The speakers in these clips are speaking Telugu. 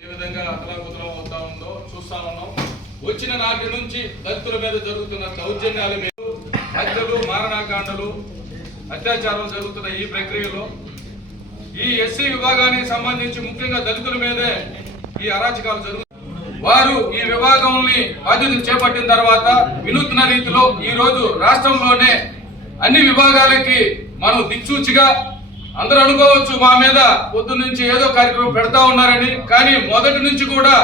ఏ విధంగా అతలాకుతలం అవుతా ఉందో చూస్తా ఉన్నాం. వచ్చిన నాటి నుంచి దళితుల మీద జరుగుతున్న దౌర్జన్యాల మీద హత్యలు మారణాకాండలు అత్యాచారాలు జరుగుతున్న ఈ ప్రక్రియలో ఈ ఎస్సీ విభాగానికి సంబంధించి ముఖ్యంగా దళితుల మీదే ఈ అరాచకాలు జరుగుతాయి వారు ఈ విభాగంని బాధ్యతలు చేపట్టిన తర్వాత వినూత్న రీతిలో ఈ రోజు రాష్ట్రంలోనే అన్ని విభాగాలకి మనం దిక్సూచిగా అందరూ అనుకోవచ్చు మా మీద పొద్దు నుంచి ఏదో కార్యక్రమం పెడతా ఉన్నారని కానీ మొదటి నుంచి కూడా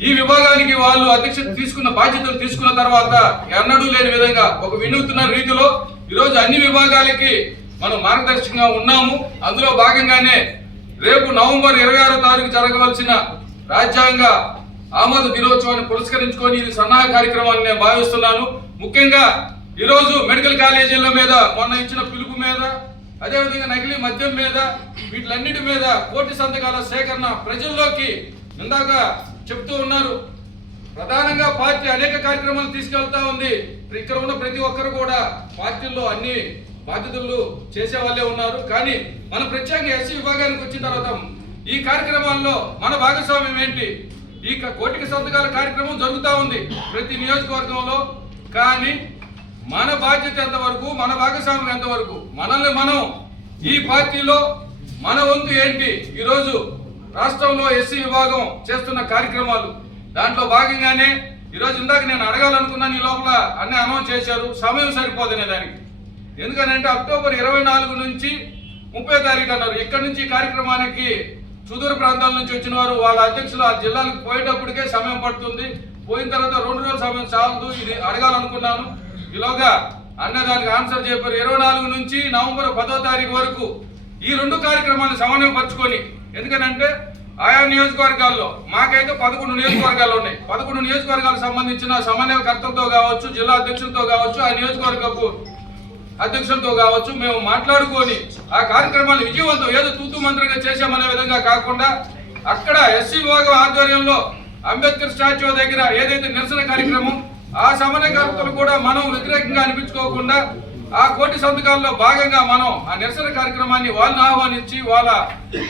ఈ విభాగానికి వాళ్ళు అధ్యక్షత తీసుకున్న బాధ్యతలు తీసుకున్న తర్వాత ఎన్నడూ లేని విధంగా ఒక వినూత్న రీతిలో ఈరోజు అన్ని విభాగాలకి మనం మార్గదర్శకంగా ఉన్నాము. అందులో భాగంగానే రేపు నవంబర్ ఇరవై ఆరో తారీఖు జరగవలసిన రాజ్యాంగ ఆమోద దినోత్సవాన్ని పురస్కరించుకొని ఇది సన్నాహ కార్యక్రమాన్ని నేను భావిస్తున్నాను. ముఖ్యంగా ఈరోజు మెడికల్ కాలేజీల మీద మొన్న ఇచ్చిన పిలుపు మీద అదేవిధంగా నకిలీ మద్యం మీద వీటిలన్నిటి మీద కోటి సంతకాల సేకరణ ప్రజల్లోకి ఇందాక చెప్తూ ఉన్నారు. ప్రధానంగా పార్టీ అనేక కార్యక్రమాలు తీసుకెళ్తా ఉంది. ఇక్కడ ఉన్న ప్రతి ఒక్కరు కూడా పార్టీల్లో అన్ని బాధ్యతలు చేసే వాళ్ళే ఉన్నారు. కానీ మన ప్రత్యేకంగా ఎస్సీ విభాగానికి వచ్చిన తర్వాత ఈ కార్యక్రమాల్లో మన భాగస్వామ్యం ఏంటి? ఈ క- సంతకాల కార్యక్రమం జరుగుతూ ఉంది ప్రతి నియోజకవర్గంలో. కానీ మన బాధ్యత ఎంతవరకు మన భాగస్వామ్యం ఎంతవరకు? మనల్ని మనం ఈ పార్టీలో మన వంతు ఏంటి? ఈరోజు రాష్ట్రంలో ఎస్సీ విభాగం చేస్తున్న కార్యక్రమాలు. దాంట్లో భాగంగానే ఈరోజు ఇందాక నేను అడగాలనుకున్నాను ఈ లోపల అన్ని అనౌన్స్ చేశారు. సమయం సరిపోదనే దానికి. ఎందుకనంటే అక్టోబర్ ఇరవై నాలుగు నుంచి ముప్పై తారీఖు అన్నారు. ఇక్కడ నుంచి కార్యక్రమానికి సుదూర ప్రాంతాల నుంచి వచ్చిన వారు వాళ్ళ అధ్యక్షులు ఆ జిల్లాలకు పోయేటప్పటికే సమయం పడుతుంది. పోయిన తర్వాత రెండు రోజుల సమయం చాలదు ఇది అడగాలనుకున్నాను. ఈలోగా అన్న దానికి ఆన్సర్ చెప్పారు. ఇరవై నాలుగు నుంచి నవంబర్ పదో తారీఖు వరకు ఈ రెండు కార్యక్రమాలను సమన్వయపరచుకొని ఎందుకనంటే ఆయా నియోజకవర్గాల్లో మాకైతే పదకొండు నియోజకవర్గాలు ఉన్నాయి. పదకొండు నియోజకవర్గాలకు సంబంధించిన సమన్వయకర్తలతో కావచ్చు జిల్లా అధ్యక్షులతో కావచ్చు ఆ నియోజకవర్గపు అధ్యక్షులతో కావచ్చు మేము మాట్లాడుకొని ఆ కార్యక్రమాలు విజయవంతం ఏదో తూతు మంత్రంగా చేశామనే విధంగా కాకుండా అక్కడ ఎస్సీ విభాగం ఆధ్వర్యంలో అంబేద్కర్ స్టాచ్యూ దగ్గర ఏదైతే నిరసన కార్యక్రమం ఆ సమన్వయకర్తలు కూడా మనం వ్యతిరేకంగా అనిపించుకోకుండా ఆ కోటి సంతకాల్లో భాగంగా మనం ఆ నిరసన కార్యక్రమాన్ని వాళ్ళని ఆహ్వానించి వాళ్ళ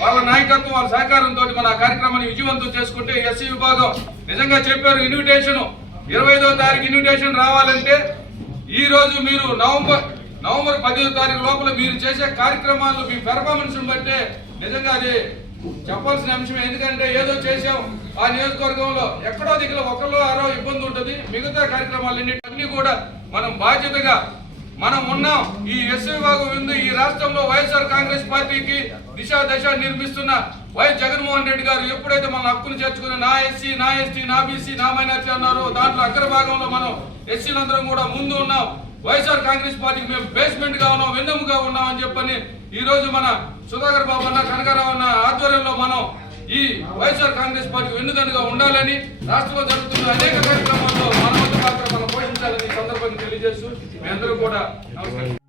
వాళ్ళ నాయకత్వం వాళ్ళ సహకారంతో మన ఆ కార్యక్రమాన్ని విజయవంతం చేసుకుంటే ఎస్సీ విభాగం నిజంగా చెప్పారు ఇన్విటేషన్ ఇరవై ఐదో తారీఖు ఇన్విటేషన్ రావాలంటే ఈ రోజు మీరు నవంబర్ నవంబర్ పదిహేను తారీఖు లోపల మీరు చేసే కార్యక్రమాలు మీ పెర్ఫార్మెన్స్ బట్టే నిజంగా అది చెప్పాల్సిన అంశమే. ఎందుకంటే ఏదో చేసాం ఆ నియోజకవర్గంలో ఎక్కడో దిగులో ఒకరిలో ఆరో ఇబ్బంది ఉంటుంది. మిగతా కార్యక్రమాలన్నింటినీ కూడా మనం బాధ్యతగా మనం ఉన్నాం. ఈ ఎస్ విభాగం ఉంది ఈ రాష్ట్రంలో వైఎస్ఆర్ కాంగ్రెస్ పార్టీకి దిశ దశ నిర్మిస్తున్న వైఎస్ జగన్మోహన్ రెడ్డి గారు ఎప్పుడైతే మన హక్కును చేర్చుకుని నా ఎస్సీ నా ఎస్టీ నా బీసీ నా మైనార్టీ అన్నారో దాంట్లో అగ్రభాగంలో మనం ఎస్సీలందరం కూడా ముందు ఉన్నాం. వైఎస్ఆర్ కాంగ్రెస్ పార్టీకి మేము బేస్మెంట్గా ఉన్నాం వెన్నెముగా ఉన్నాం అని చెప్పని ఈ రోజు మన సుధాకర్ బాబు అన్న కనకారావు అన్న ఆధ్వర్యంలో మనం ఈ వైఎస్ఆర్ కాంగ్రెస్ పార్టీ వెన్నుదన్నుగా ఉండాలని రాష్ట్రంలో జరుగుతున్న అనేక కార్యక్రమాల్లో మానవత పాత్ర మనం పోషించాలని సందర్భంగా తెలియజేస్తూ మీ అందరూ కూడా నమస్కారం.